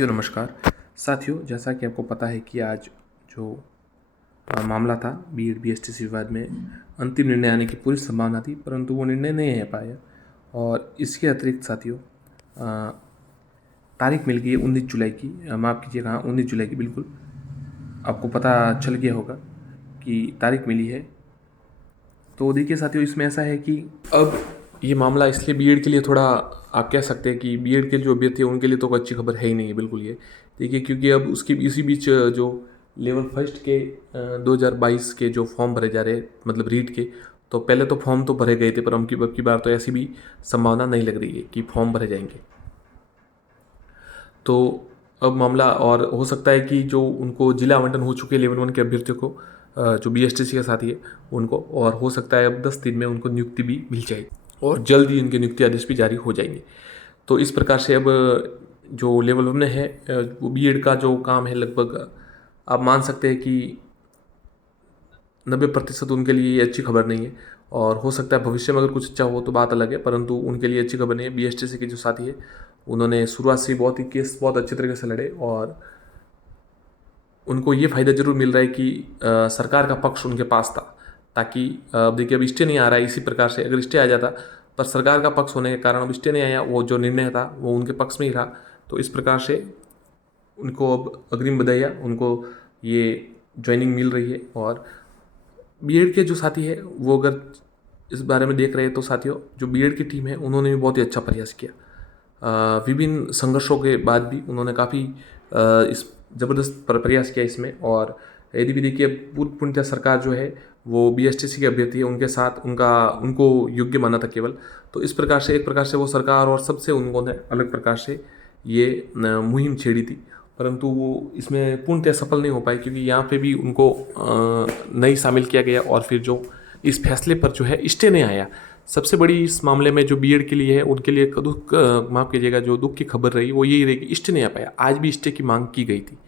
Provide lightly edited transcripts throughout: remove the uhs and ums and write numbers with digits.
साथियों नमस्कार। साथियों, जैसा कि आपको पता है कि आज जो मामला था बीएड बीएसटीसी विवाद में अंतिम निर्णय आने की पूरी संभावना थी, परंतु वो निर्णय नहीं आ पाया। और इसके अतिरिक्त साथियों तारीख मिल गई है 19 जुलाई की। माफ़ कीजिएगा, 19 जुलाई की बिल्कुल आपको पता चल गया होगा कि तारीख मिली है। तो देखिए साथियों, इसमें ऐसा है कि अब ये मामला इसलिए बीएड के लिए थोड़ा आप कह सकते हैं कि बीएड के जो अभ्यर्थी हैं उनके लिए तो कोई अच्छी खबर है ही नहीं है बिल्कुल ये। देखिए, क्योंकि अब उसकी इसी बीच जो लेवल फर्स्ट के 2022 के जो फॉर्म भरे जा रहे हैं, मतलब रीट के, तो पहले तो फॉर्म तो भरे गए थे, पर अब की बार तो ऐसी भी संभावना नहीं लग रही है कि फॉर्म भरे जाएंगे। तो अब मामला और हो सकता है कि जो उनको जिला आवंटन हो चुके लेवल 1 के अभ्यर्थियों को, जो बीएसटीसी के साथी है उनको, और हो सकता है अब 10 दिन में उनको नियुक्ति भी मिल जाएगी और जल्द ही उनके नियुक्ति आदेश भी जारी हो जाएंगे। तो इस प्रकार से अब जो लेवल 1 में है वो बीएड का जो काम है, लगभग आप मान सकते हैं कि 90% उनके लिए ये अच्छी खबर नहीं है। और हो सकता है भविष्य में अगर कुछ अच्छा हो तो बात अलग है, परंतु उनके लिए अच्छी खबर नहीं है। बीएसटीसी के जो साथी है उन्होंने शुरुआत से बहुत ही केस बहुत अच्छे तरीके से लड़े और उनको ये फ़ायदा ज़रूर मिल रहा है कि सरकार का पक्ष उनके पास था। ताकि अब देखिए, अब स्टे नहीं आ रहा है। इसी प्रकार से अगर स्टे आ जाता, पर सरकार का पक्ष होने के कारण अब स्टे नहीं आया, वो जो निर्णय था वो उनके पक्ष में ही रहा। तो इस प्रकार से उनको अब अग्रिम बधाइयाँ, उनको ये ज्वाइनिंग मिल रही है। और बीएड के जो साथी है वो अगर इस बारे में देख रहे हैं तो साथियों, जो बीएड की टीम है उन्होंने भी बहुत ही अच्छा प्रयास किया। विभिन्न संघर्षों के बाद भी उन्होंने काफ़ी इस ज़बरदस्त प्रयास किया इसमें। और यदि भी देखिए, पूर्णतः सरकार जो है वो बीएसटीसी के अभ्यर्थी है उनके साथ उनको योग्य माना था केवल। तो इस प्रकार से एक प्रकार से वो सरकार और सबसे उन्होंने अलग प्रकार से ये मुहिम छेड़ी थी, परंतु वो इसमें पूर्णतः सफल नहीं हो पाए, क्योंकि यहाँ पे भी उनको नहीं शामिल किया गया। और फिर जो इस फैसले पर जो है स्टे नहीं आया। सबसे बड़ी इस मामले में जो बीएड के लिए है उनके लिए दुख, माफ़ कीजिएगा, जो दुख की खबर रही वो यही रही कि स्टे नहीं आ पाया। आज भी स्टे की मांग की गई थी,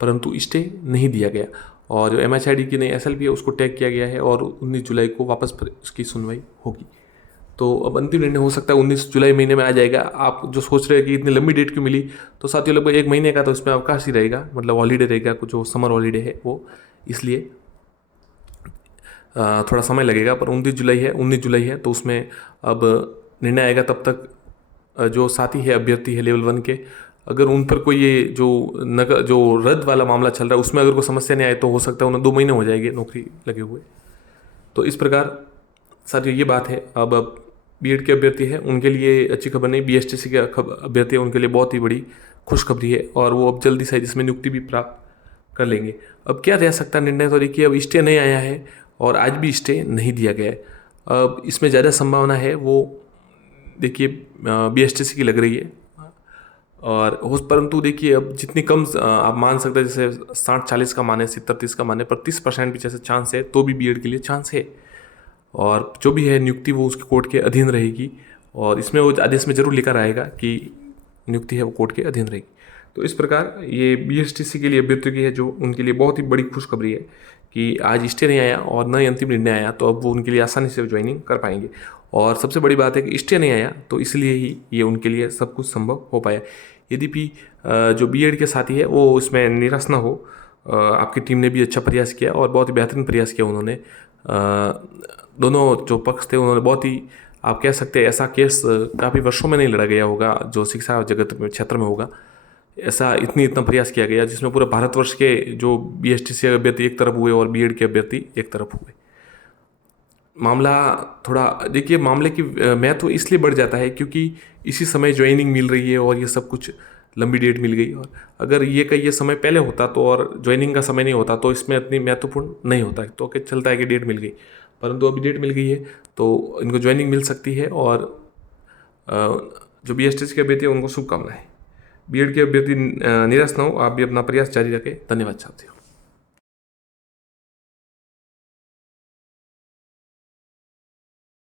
परंतु स्टे नहीं दिया गया। और जो एमएचआरडी की नई एसएलपी है उसको टैग किया गया है और 19 जुलाई को वापस फिर उसकी सुनवाई होगी। तो अब अंतिम निर्णय हो सकता है 19 जुलाई महीने में आ जाएगा। आप जो सोच रहे हैं कि इतनी लंबी डेट क्यों मिली, तो साथियों लगभग 1 महीने का तो इसमें अवकाश ही रहेगा, मतलब हॉलीडे रहेगा, कुछ जो समर हॉलीडे है वो, इसलिए थोड़ा समय लगेगा। पर 19 जुलाई है तो उसमें अब निर्णय आएगा। तब तक जो साथी है, अभ्यर्थी है लेवल 1 के, अगर उन पर कोई ये जो रद्द वाला मामला चल रहा है उसमें अगर कोई समस्या नहीं आए तो हो सकता है उन्हें 2 महीने हो जाएंगे नौकरी लगे हुए। तो इस प्रकार साथियों ये बात है। अब बीएड के अभ्यर्थी है उनके लिए अच्छी खबर नहीं, बीएसटीसी के अभ्यर्थी है उनके लिए बहुत ही बड़ी खुशखबरी है और वो अब जल्दी से जिसमें नियुक्ति भी प्राप्त कर लेंगे। अब क्या रह सकता निर्णय, तो देखिए अब स्टे नहीं आया है और आज भी स्टे नहीं दिया गया है। अब इसमें ज़्यादा संभावना है वो देखिए बीएसटीसी की लग रही है। और परंतु देखिए, अब जितनी कम आप मान सकते हैं, जैसे 60-40 का माने, 70-30 का माने, पर 30% भी जैसे चांस है तो भी बीएड के लिए चांस है। और जो भी है नियुक्ति वो उसके कोर्ट के अधीन रहेगी और इसमें वो आदेश में जरूर लिखा रहेगा कि नियुक्ति है वो कोर्ट के अधीन रहेगी। तो इस प्रकार ये बीएसटीसी के लिए अभ्यर्थियों की है जो उनके लिए बहुत ही बड़ी खुशखबरी है कि आज स्टे नहीं आया और न ही अंतिम निर्णय आया, तो अब वो उनके लिए आसानी से ज्वाइनिंग कर पाएंगे। और सबसे बड़ी बात है कि स्टे नहीं आया, तो इसलिए ही ये उनके लिए सब कुछ संभव हो पाया। यदि भी जो बीएड के साथी है वो इसमें निराश ना हो, आपकी टीम ने भी अच्छा प्रयास किया और बहुत ही बेहतरीन प्रयास किया उन्होंने। दोनों जो पक्ष थे उन्होंने बहुत ही, आप कह सकते हैं, ऐसा केस काफ़ी वर्षों में नहीं लड़ा गया होगा जो शिक्षा जगत में क्षेत्र में होगा। ऐसा इतना प्रयास किया गया जिसमें पूरे भारतवर्ष के जो बीएसटीसी अभ्यर्थी एक तरफ हुए और बीएड के अभ्यर्थी एक तरफ हुए। मामला थोड़ा देखिए, मामले की महत्व इसलिए बढ़ जाता है क्योंकि इसी समय ज्वाइनिंग मिल रही है और ये सब कुछ लंबी डेट मिल गई। और अगर ये समय पहले होता तो और ज्वाइनिंग का समय नहीं होता तो इसमें इतनी महत्वपूर्ण नहीं होता है। तो क्या चलता है कि डेट मिल गई, परंतु अभी डेट मिल गई है तो इनको ज्वाइनिंग मिल सकती है। और जो बीएसटीसी के अभ्यर्थी है उनको शुभकामनाएं। बीएड के अभ्यर्थी निराश न हो, आप भी अपना प्रयास जारी रखें। धन्यवाद साथियों।